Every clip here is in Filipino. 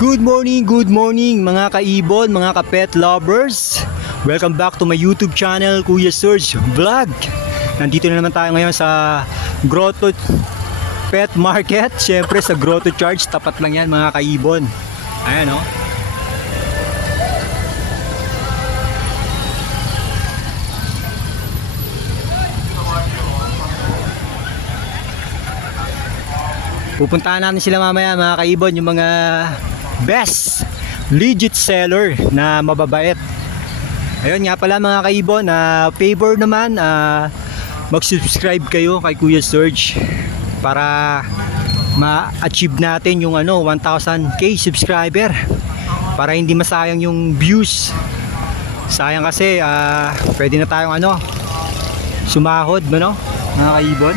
Good morning mga kaibon, mga ka-pet lovers. Welcome back to my YouTube channel, Kuya Serge Vlog. Nandito na naman tayo ngayon sa Grotto Pet Market. Siyempre sa Grotto Charge, tapat lang yan mga kaibon. Ayan o. Pupuntahan natin sila mamaya mga kaibon, yung mga best legit seller na mababait. Ayun nga pala mga kaibon, favor naman, mag-subscribe kayo kay Kuya Serge para ma-achieve natin yung 1,000k subscriber, para hindi masayang yung views. Sayang kasi pwede na tayong sumahod mga kaibon.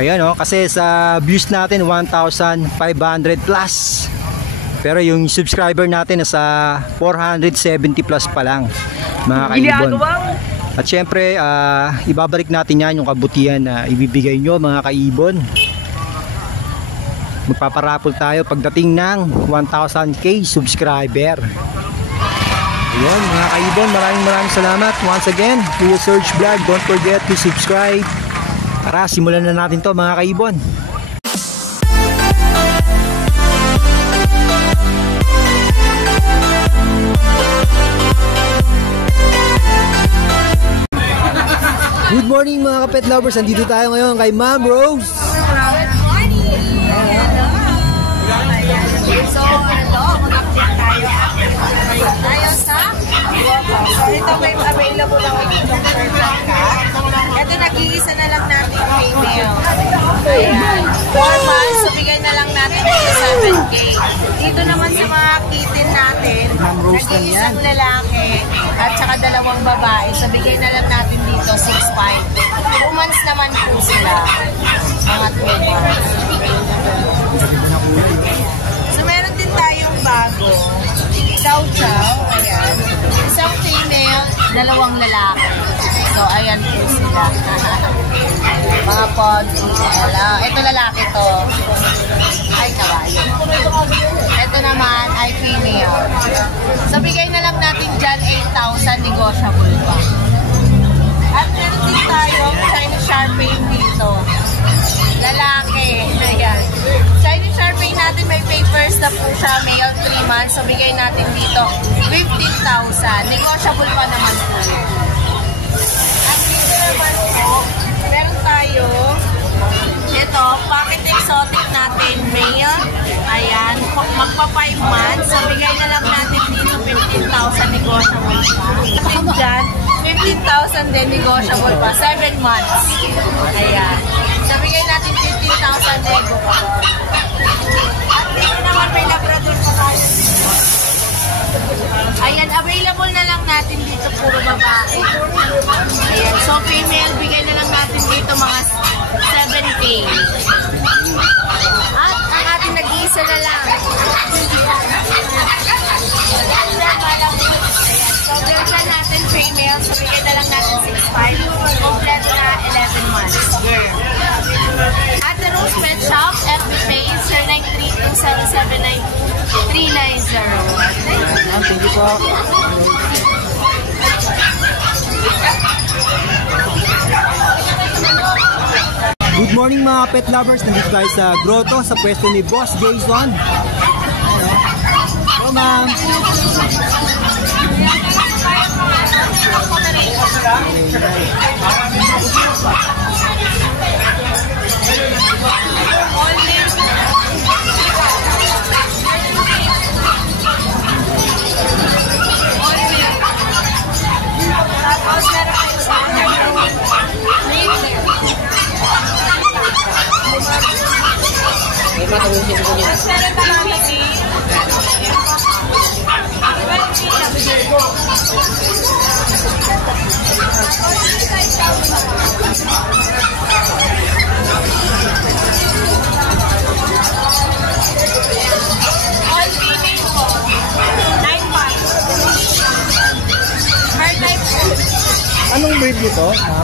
Ayan kasi sa views natin 1,500 plus, pero yung subscriber natin nasa 470 plus pa lang mga kaibon. At syempre ibabalik natin yan, yung kabutihan na ibibigay nyo mga kaibon. Magpaparapol tayo pagdating ng 1,000k subscriber. Ayan mga kaibon, maraming salamat once again. Kuya Serge Vlog, don't forget to subscribe. Tara, simulan na natin to mga kaibon. Good morning mga ka-pet lovers. Nandito tayo ngayon kay Ma'am Rose. Good morning! So, mag-update tayo sa so, ito may available na itong Persian cat. Ito nag-iisa na lang natin female. Ayan. 4 months, so bigay na lang natin ito 7K. Dito naman sa mga kitten natin, nag-iisang lalaki at saka 2 babae. So bigay na lang natin dito 6.5. 2 months naman po sila. Mga 2 months. So meron din tayong bago. Chow chow. Ayan. Isang female, 2 lalaki. So ayan po sila. Mga pod. Ito lalaki to. Ay kabayo. Ito naman ay female. So bigay na lang natin dyan 8,000, negotiable pa. At meron din tayong Chinese Sharpei dito. Lalaki. Ayan. Chinese Sharpei natin may papers na po siya. Male 3 months. So bigay natin dito 15,000. Negotiable pa naman po. At dito naman po, meron tayo ito, pocket exotic natin, male. Ayan, magpa 5 months. So bigay na lang natin dito 15,000, negotiable pa. At dyan, 15,000 din, negotiable pa. 7 months. Ayan. So bigay natin 15,000 nego pa. At dito naman may labrador pa tayo. Ayan, available na lang natin dito, puro babae. Ayan, so female, bigay na lang natin dito mga 7K. At ang ating nag-iisa na lang. So version natin female, so bigay na lang natin 6.5. Kompleto na 11 months. At the Rose Pet Shop, FB page, 0932779390. Thank you po. Good morning mga pet lovers. Nandito tayo sa Grotto, sa pwesto ni Boss Jason. Hello ma'am. Anong breed nito, ma'am?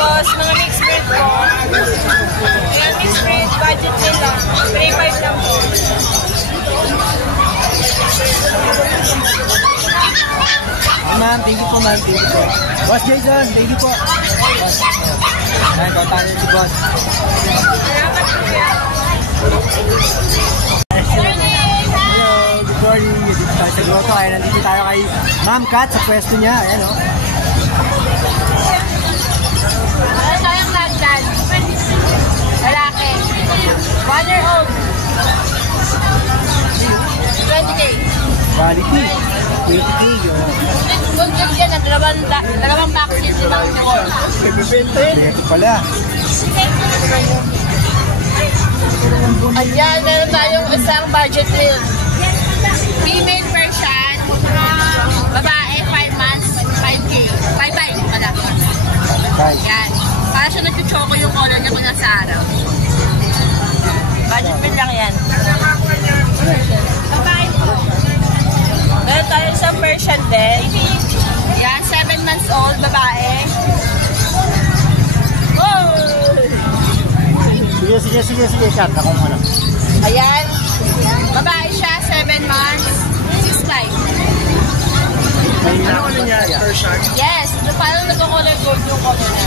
Tapos, mga mixed breed po. Ayan, mixed breed, budget nila. 3.5 lang po. Ma'am, thank you po, ma'am. Thank you po. Boss Jason, thank you po. Ayan, kontakin si boss. Salamat po yan. Hello, good morning. Dito tayo sa grotto. Kaya nandito tayo kay Ma'am Kat sa pwesto niya. Ayan, oh. Ano tayong lagdan? Lalaki. 1 year old. 20K. Quality. 20K, oh. Good yan na dalawang vaccine silang nyo. Ito pala. Ayan, meron tayong isang budget meal. Female Persian, babae, 5 months, 5K. 5 pala. Ayan. Para siya nag-choco yung color niya kung nasa araw. Budget meal lang yan. Babae po. Meron tayong isang Persian din. Ayan, 7 months old, babae. Oh! Sige, chat. Ako muna. Ayan. Babae siya, 7 months, 6'5". Ano niya? Persian? Yes, parang nag-color gold yung color niya.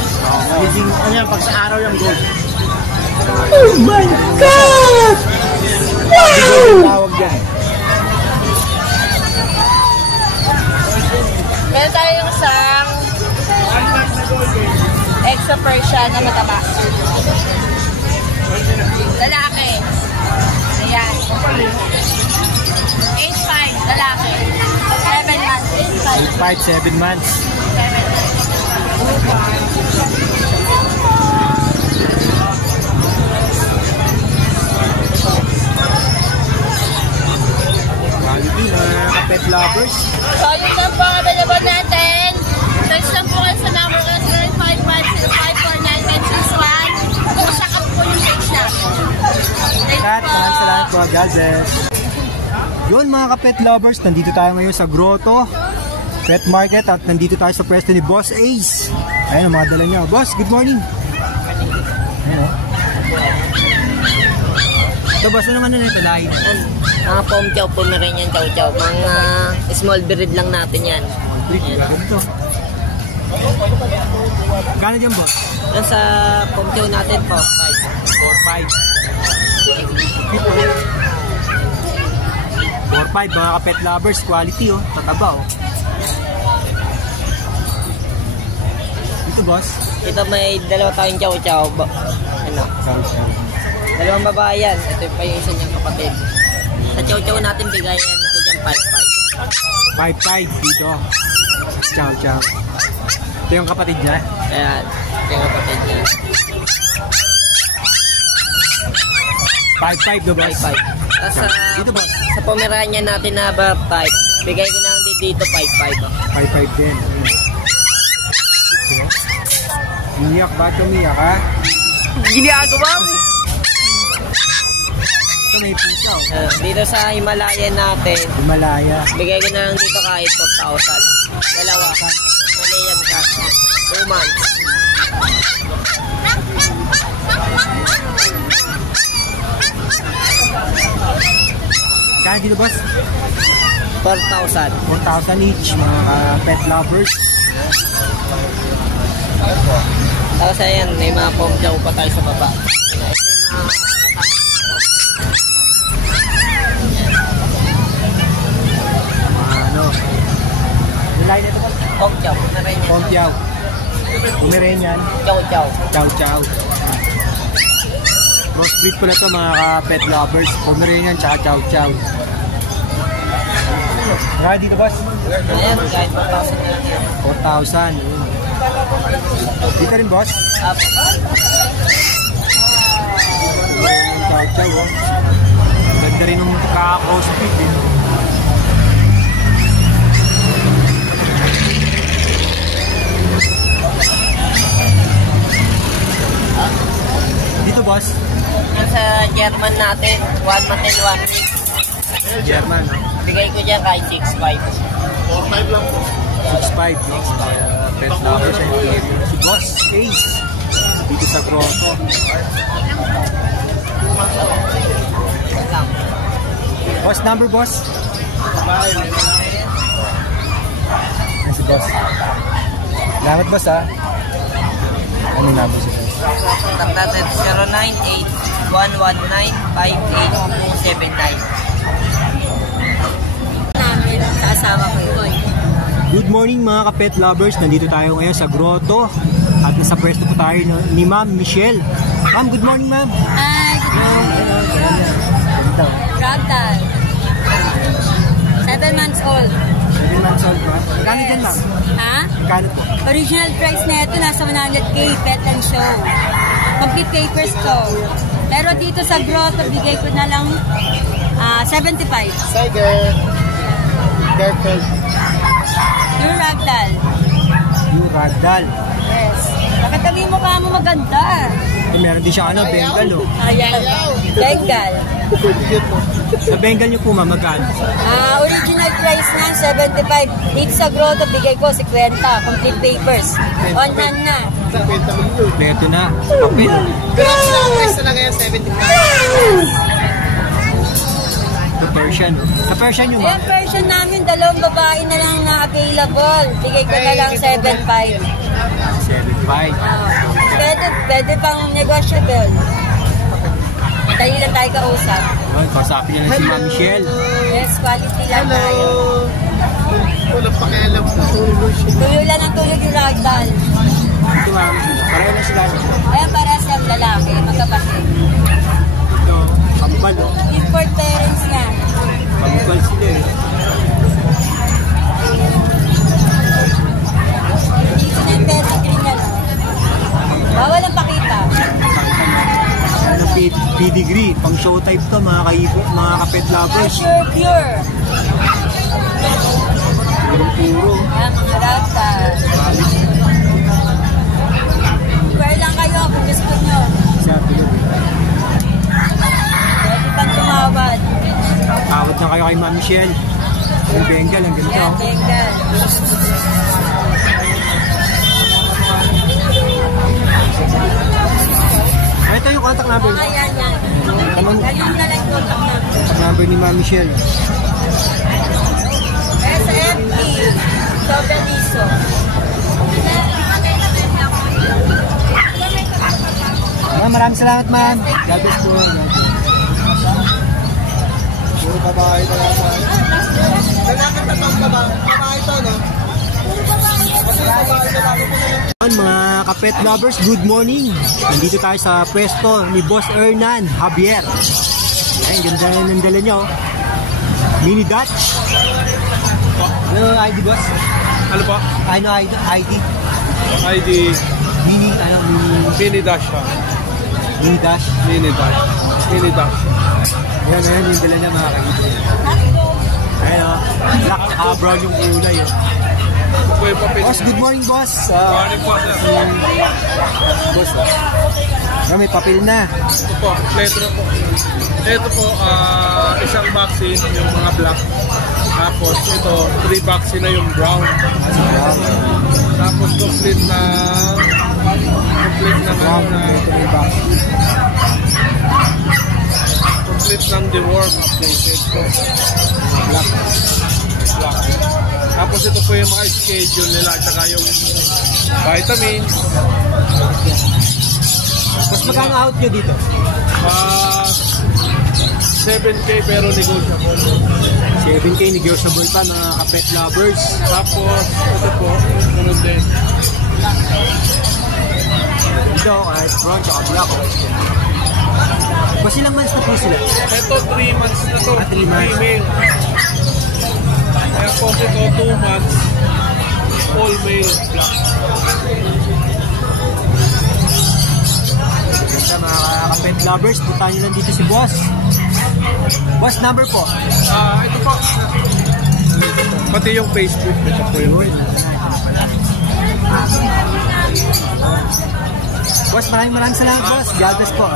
Ano yan? Pag sa araw yung gold. Oh my God! Wow! Tawag yan. Meron tayong isang extra Persian na mataba. Lalaki. Ayan. 8'5", lalaki. 7 months, 8'5". 7 months. 7 mga kapet lovers. So, yun lang po available natin. Text lang po kayo sa number 0955-549-961. Masakap po yung page natin. Thank you Kat, po. maraming salamat po, Gazes. Yun mga kapet lovers, nandito tayo ngayon sa Grotto Pet Market at nandito tayo sa pwesto ni Boss Ace. Ayan ang mga dala niya. Boss, good morning. Ayan o. Ito boss, ano naman ito lahi? Mga pom chow, Pomeranian chow chow. Mga small breed lang natin yan. Ito. Kano dyan boss? Yan sa pom chow natin po, 4-5 mga kapet lovers, quality oh, tataba oh. Ito boss? Ito may dalawa tayong chow chow. Ano? Dalawang babae yan. Ito pa yung isa niyang kapatid. Sa chow chow natin bigayan ito dyan 5-5. 5-5 dito. Chow chow. Ito yung kapatid niya? Ayan. Ito yung kapatid niya. 5-5 do boss? 5-5. Tapos Dito boss? sa Pomeranian natin na ba type, bigay ko na lang dito 5-5. 5-5 din. Umiyak ba? Umiyak ha? Ginagawa mo! Ito may pusa oh. Dito sa Himalayan natin, Himalaya. bigay ko na lang dito kahit 4,000. Dalawa. Malayan ka. 2 months. Kaya dito boss? 4,000. 4,000 each mga pet lovers. Tapos ayan, may mga pom chow pa tayo sa baba. Ano? Nilay na ito boss? Pom chow. Pomeranian. Pompiaw. Pomeranian. Chow chow. Chow chow. Crossbreed pala to mga ka-pet lovers. Pomeranian tsaka chow chow. Kaya dito boss? Ayan, kahit 4,000 na lang yun. 4,000. Dito rin boss? Up. Chow chow oh. Ganda rin ng ka-crossbreed eh. Dito boss? Yan sa German natin, 1 month and 1 week. German. Bigay ko dyan kahit 6,500. 6'5", no? Pet lovers and si Boss Ace. dito sa Grotto. Boss, number boss? Ayan si boss. Salamat boss ha. Ano na boss? Contact natin 098-119-58279. Namin, kasama ko yun. Good morning mga ka-pet lovers. Nandito tayo ngayon sa Grotto. At nasa pwesto po tayo ni Ma'am Michelle. Ma'am, good morning ma'am. Hi, good morning. Ragdoll. 7 months old. 7 months old ba? Magkano dyan ma'am? Ha? Magkano po? Original price na ito, nasa 100K, pet and show. Complete papers to. Pero dito sa Grotto, bigay ko na lang 75. Tiger. Garfield. Yung Ragdoll. Yung Ragdoll. Yes. Bakit kami mukha mo maganda? Eh, meron din siya Bengal oh. Ayan. Bengal. Sa Bengal niyo po ma'am, magkano? Original price na 75. Dito sa Grotto, bigay ko 50. Complete papers. On hand na. Ito na. Papel. Price na lang ngayon, 75. Sa Persian. Sa Persian yung Ayan, version namin, 2 babae na lang na available. Bigay ko na lang 75. 75. Pwede pang negotiable. Dali lang tayo kausap. Ayun, pasapin niya lang si Ma'am Michelle. Yes, quality lang tayo. Walang pakialam na. Tuyo lang ang tuyo yung Ragdoll. Ito ma'am, pareho na sila. Ayan, para sa lalaki, magkapatid. Ito, kambal oh. Import parents nga. Kambal sila eh. Dito na yung pedigree niya. Bawal ang pakita. Ano, pedigree, pang show type to mga ka-pet lovers. Pure. Puro. Ayan, mga Ragdoll. Square lang kayo kung gusto nyo. Sabi ko. Pwede pang tumawad. Tawad na kayo kay Ma'am Michelle. Yung Bengal, ang ganito. Ayan, Bengal. Ito yung contact number niya. Ayan, yan. Tamang Ganyan na lang yung contact namin. contact number ni Ma'am Michelle. SFP. Sobeliso. Maraming salamat ma'am. God bless po. Puro babae talaga. Lalaki tatang babae to, no? Mga ka-pet lovers, good morning. Nandito tayo sa pwesto ni Boss Hernan Javier. Ay, ganda ng dala niya oh. Mini Dutch. Ano ID boss? Ano pa? Ano ID? ID. Mini Mini Dash pa. Mini Dash. Mini Dash. Mini Dash. Ayan yung dala niya mga kaibigan. Ayan oh. Black tsaka brown yung kulay oh. Ito yung papel. Boss, good morning boss. Morning po. Boss oh. May papel na. Ito po, letra po. Ito po, isang vaccine, yung mga black. Tapos ito, 3 vaccine na yung brown. Tapos complete na Brown, ito may vaccine. complete ng deworm updated po. Black. Black. Tapos ito po yung mga schedule nila at saka yung vitamins. Mas magkano out nyo dito? 7K pero negotiable. 7K negotiable pa mga ka-pet lovers. Tapos ito po, ganun din. Ito, kahit brown tsaka black. Kasi ilang months na po sila? Ito 3 months na to. 3 months. Female. Kaya po ito 2 months. All male black. Ganda mga ka-pet lovers, punta nyo lang dito si Boss. Boss, number po. Ito po. Pati yung Facebook. Ito po yung Boss, maraming salamat boss. God bless po.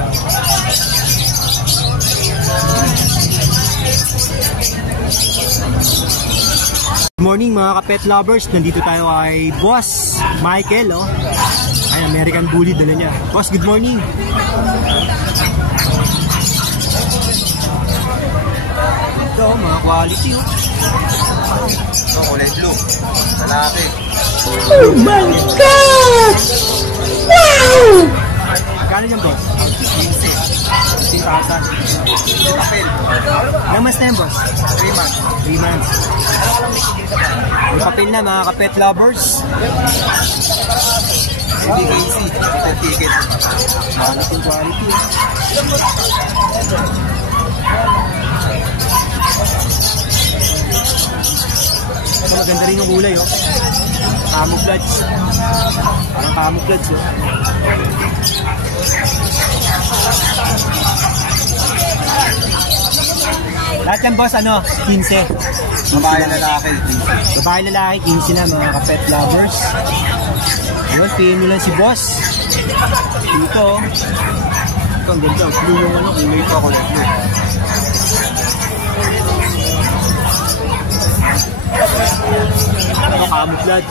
Good morning mga ka-pet lovers. Nandito tayo kay Boss Michael. Oh. Ayun, American Bully, dala niya. Boss, good morning. Ito, mga quality, oh. Ito, kulay blue. Lalaki. Oh my God! Wow! Kano yan, boss? 15,000. Papel. Ilang months na yan, boss? 3 months. 3 months. May papel na, mga kapet lovers. DKC. Ito ticket. Quality, quality. Ito, maganda rin yung kulay, oh. Camouflage. Parang camouflage, oh. Lahat yan, boss, ano? 15. Babae lalaki. Babae lalaki, 15 na, mga kapet lovers. Ayun, PM nyo lang si boss. Dito, oh. Ito, ang ganda. Blue yung ano, kulay pa, kulay blue. Ito, camouflage.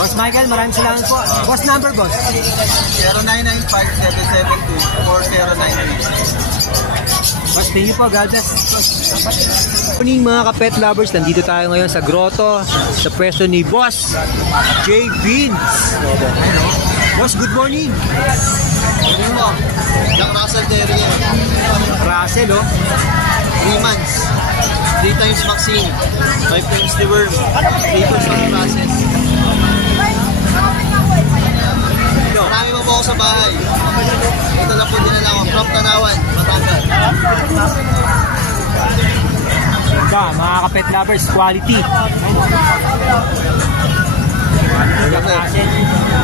Boss Michael, maraming salamat po. Boss number, boss. 0995-772-4098. Boss, thank you po. God bless. Morning mga kapet lovers. Nandito tayo ngayon sa grotto sa pwesto ni Boss J. Beans. Boss, good morning. Ano mo? Jack Russell Terrier. Russell, oh. 3 months. 3 times vaccine. 5 times deworm. 3 times on process. Marami pa po ako sa bahay. Ito na po dinala ako. From Tanawan, Batangas. Ika, mga kapet lovers, quality.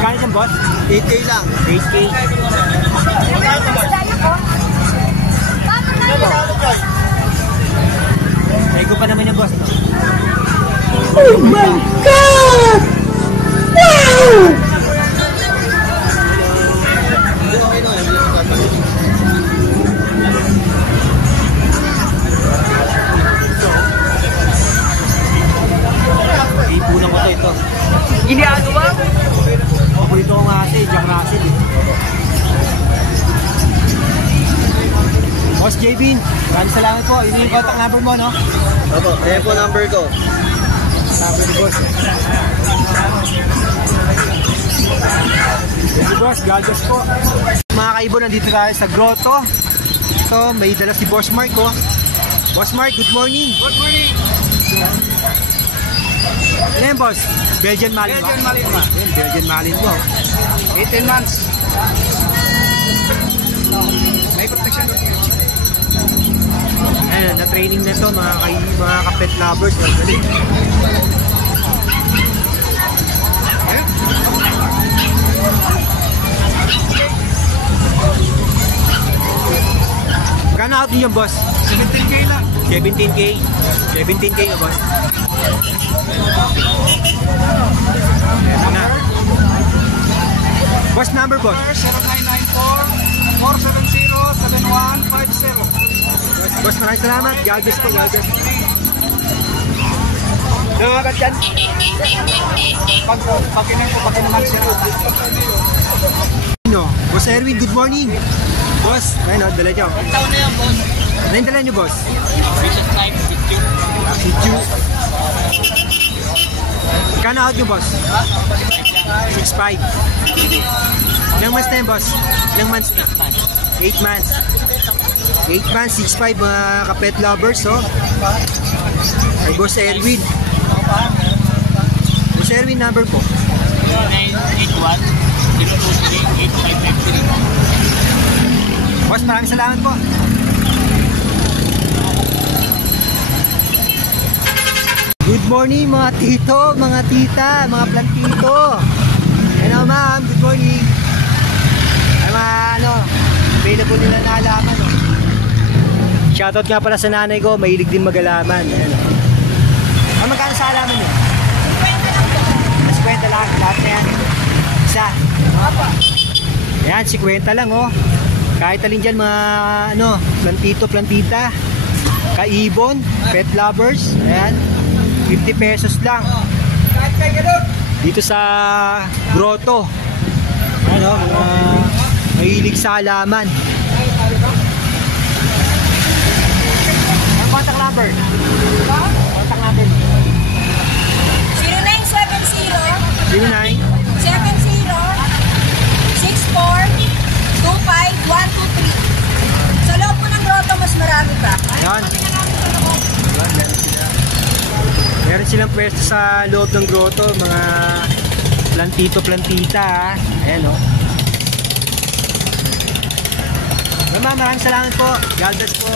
Kano dyan, boss? 8K lang. 8K. Ego pa naman yung boss. Oh my God! Wow! Hindi okay no. Hindi ko tatalo. Ipunan ko to ito. Ginagawa mo? Paborito ko nga ate, Jack Russell, eh. Boss J. Bean, maraming salamat po. Yun yung contact number mo, no? Opo, kaya po number ko. Number ni boss. Thank you, boss. God bless po. Mga kaibo, nandito tayo sa grotto. Ito, may dala si Boss Mark, oh. Boss Mark, good morning. Good morning. Ano yan, boss? Belgian Malin ba? Belgian Malinois. Yan, Belgian Malin mo. 18 months. May protection doon. Ayan, na-training na to mga kapet lovers. Galing. Magkano out niyo, boss? 17K lang. 17K. 17K na, boss. Ayan na. Boss number, boss. 0994-470-7150. Boss, maraming salamat. God bless po, God bless. Nangagat yan. Pag-inan naman siya. Boss Erwin, good morning. Boss, ayun o, dala niyo. Taon na yan, boss. Ano yung dala niyo, boss? Recent time, 50. Si Chu. Kano out niyo, boss? 6'5". Ilang months na yun, boss? Ilang months na? 8 months. 8 months, 6'5", mga kapet lovers, oh. Ay, Boss Erwin. Boss Erwin, number po. 0981-023-8553. Boss, maraming salamat po. Good morning mga tito, mga tita, mga plantito. Hello ma'am, good morning. Ay mga available nila na halaman. Oh. Shoutout nga pala sa nanay ko, mahilig din mag-alaman. Ayan. Ang magkano sa halaman niyo? 50 lang, lahat na yan. Isa. Ayan, 50 lang oh. Kahit alin dyan mga ano, plantito, plantita, kaibon, pet lovers, ayan, 50 pesos lang. Dito sa grotto, ano, mahilig sa halaman. Ang contact number? Contact number. 0970 09 70-64-25-123. Sa loob po ng grotto, mas marami pa. Yan. Meron silang pwesto sa loob ng grotto, mga plantito, plantita. Ayan, o. Mama, maraming salamat po. God bless po.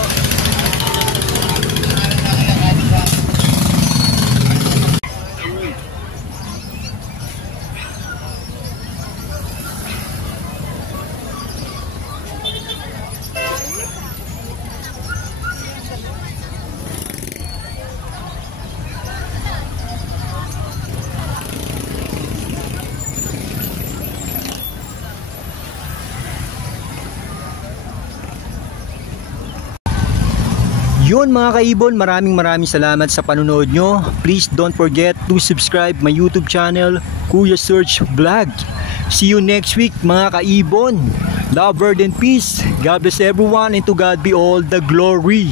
Yun mga kaibon, maraming salamat sa panonood nyo. Please don't forget to subscribe my YouTube channel, Kuya Search Vlog. See you next week mga kaibon. Love, word, and peace. God bless everyone, and to God be all the glory.